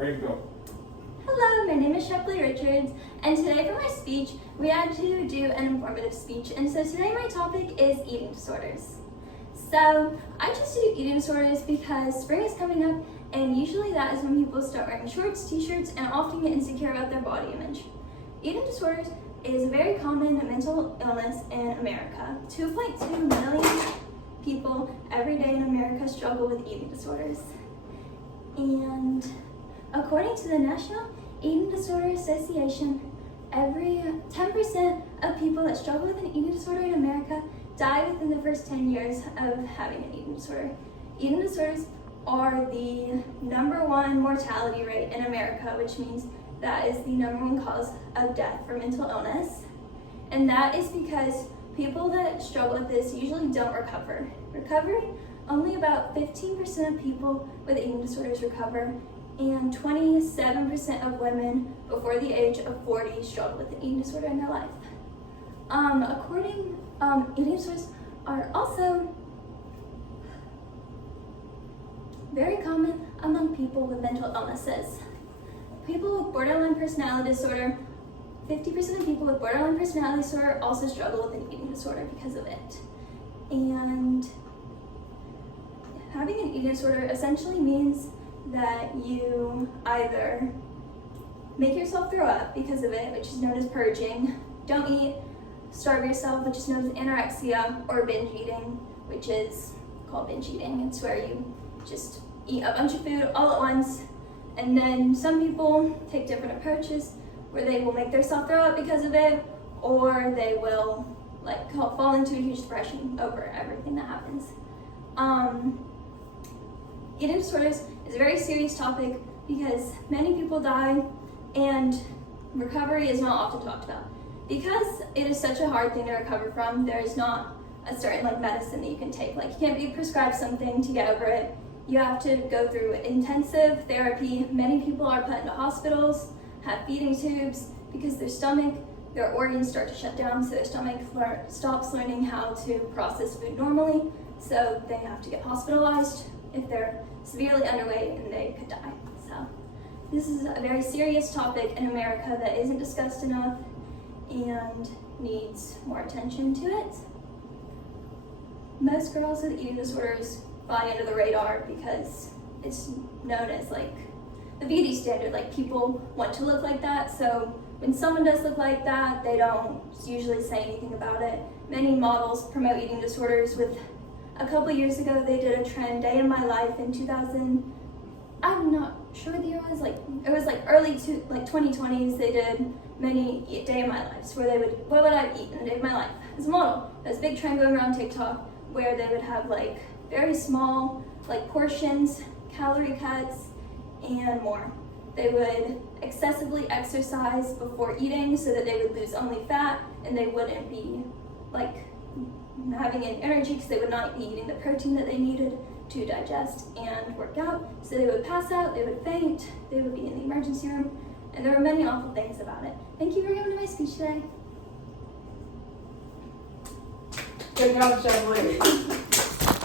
ready to go. Hello, my name is Shepley Richards, and today for my speech, we had to do an informative speech. And so today my topic is eating disorders. So I chose to do eating disorders because spring is coming up, and usually that is when people start wearing shorts, t-shirts, and often get insecure about their body image. Eating disorders is a very common mental illness in America. 2.2 million people every day in America struggle with eating disorders. And according to the National Eating Disorder Association, every 10% of people that struggle with an eating disorder in America die within the first 10 years of having an eating disorder. Eating disorders are the #1 mortality rate in America, which means that is the #1 cause of death for mental illness. And that is because people that struggle with this usually don't recover. Only about 15% of people with eating disorders recover, and 27% of women before the age of 40 struggle with an eating disorder in their life. Eating disorders are also very common among people with mental illnesses. People with borderline personality disorder, 50% of people with borderline personality disorder also struggle with an eating disorder because of it. And having an eating disorder essentially means that you either make yourself throw up because of it, which is known as purging, don't eat, starve yourself, which is known as anorexia, or binge eating, which is called binge eating. It's where you just eat a bunch of food all at once. And then some people take different approaches where they will make themselves throw up because of it, or they will fall into a huge depression over everything that happens. Eating disorders is a very serious topic because many people die and recovery is not often talked about. Because it is such a hard thing to recover from, there is not a certain medicine that you can take. You can't be prescribed something to get over it. You have to go through intensive therapy. Many people are put into hospitals, have feeding tubes because their organs start to shut down, so their stomach stops learning how to process food normally. So they have to get hospitalized if they're severely underweight, and they could die. So this is a very serious topic in America that isn't discussed enough and needs more attention to it. Most girls with eating disorders fly under the radar because it's known as the beauty standard. People want to look like that, so when someone does look like that, they don't usually say anything about it. Many models promote eating disorders. A couple years ago, they did a trend, Day in My Life, in 2000. I'm not sure what the year was. It was early 2020s. They did many Day in My Lives where they would, what would I eat in a day of my life as a model. There's a big trend going around TikTok where they would have very small portions, calorie cuts, and more. They would excessively exercise before eating so that they would lose only fat, and they wouldn't be having any energy because they would not be eating the protein that they needed to digest and work out. So they would pass out, they would faint, they would be in the emergency room, and there were many awful things about it. Thank you for coming to my speech today. Good job, Shepley.